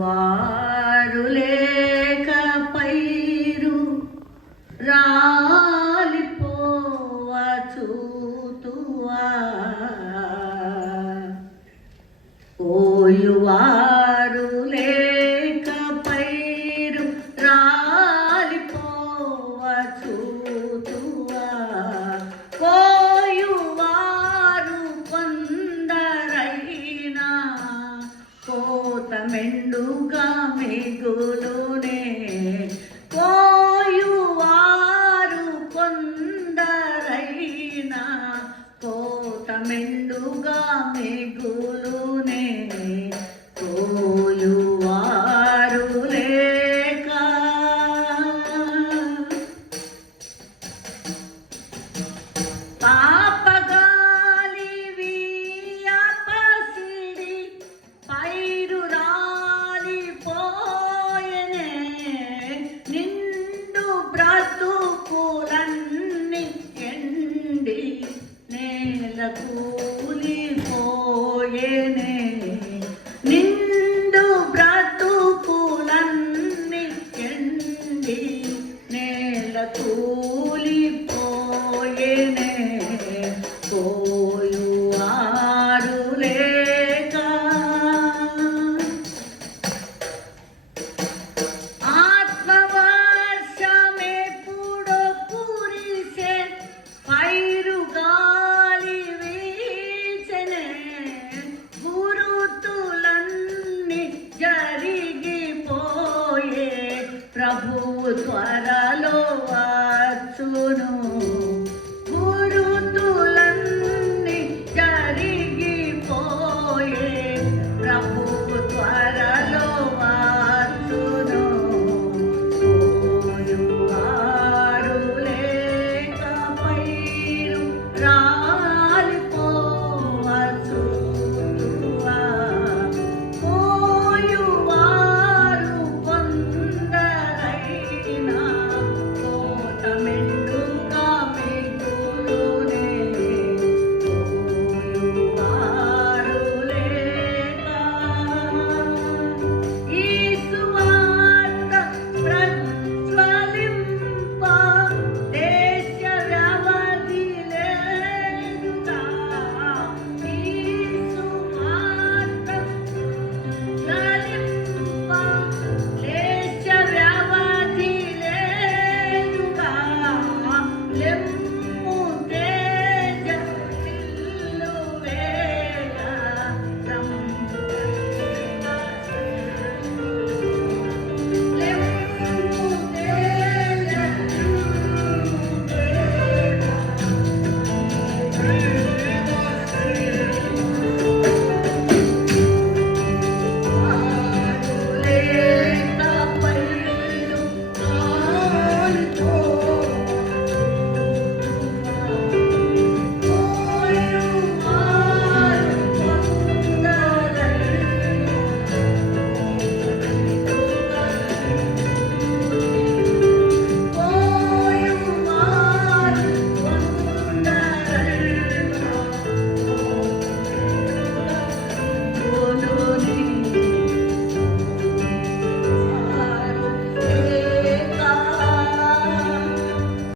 വാരുലേ కోత మెండుగా మెగులునే పోయువారు కొందరైనా కోత మెండుగా మెగులునే కూలిపోయెనే నిండు బ్రతుకులన్నీ ఎండి నేల కూలిపోయెనే ద్వారాలో వచ్చును.